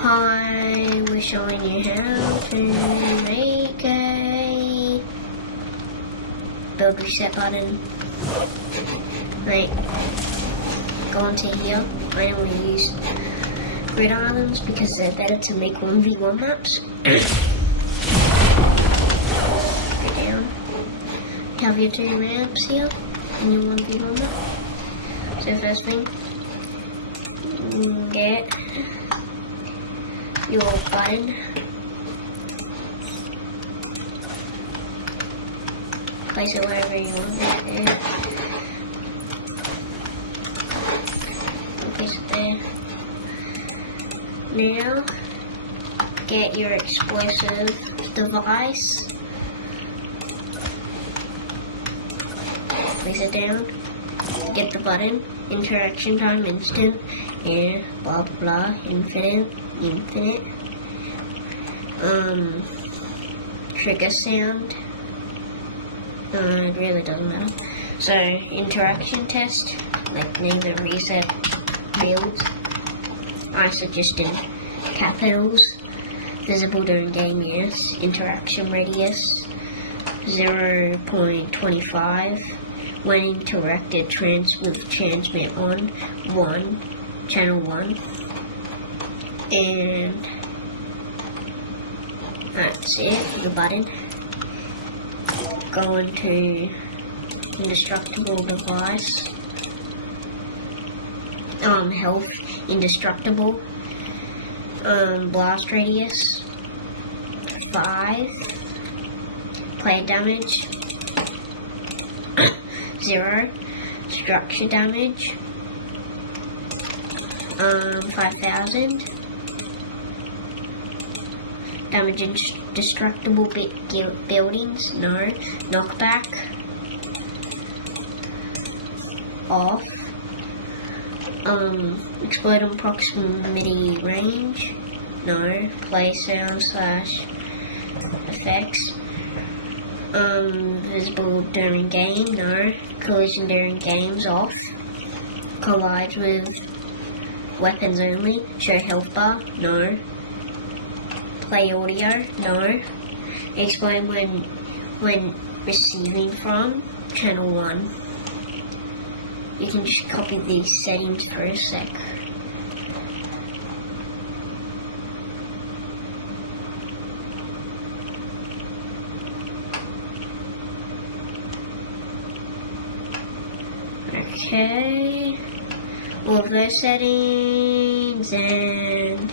Hi, we're showing you how to make a build reset button. Right, go onto here. I only use grid islands because they're better to make 1v1 maps. Go down. You have your 2 ramps here in your 1v1 map. So first thing, get your button. Place it wherever you want it. Place it there. Now, get your explosive device. Place it down. Get the button. Interaction time instant. And blah blah blah. Infinite. Trigger sound. It really doesn't matter. So, interaction test. Like name the reset builds. I suggested capitals. Visible during game, yes. Interaction radius 0.25. When interacted, transmit on 1, channel 1. And that's it for the button. Go into indestructible device. Health, indestructible. Blast radius 5. Player damage 0. Structure damage 5,000. Damage indestructible buildings, no. Knockback off. Explode on proximity range, no. Play sound / effects. Visible during game, no. Collision during games, off. Collides with weapons only. Show health bar, no. Play audio, no. Explain when receiving from, channel 1. You can just copy these settings for a sec. Okay, all of those settings, and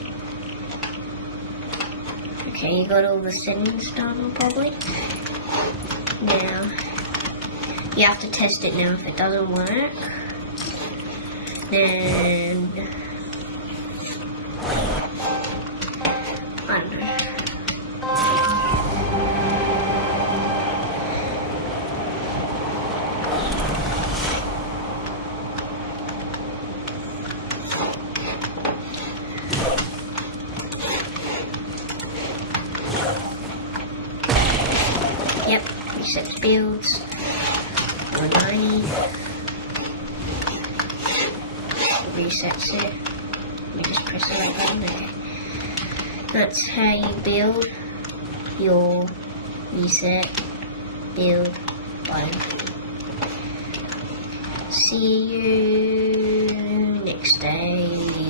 okay, you got all the settings done probably. Now, you have to test it now. If it doesn't work, then I don't know. Yep, reset builds. 190. Resets it. Let me just press the right button. Okay. That's how you build your reset build button. See you next day.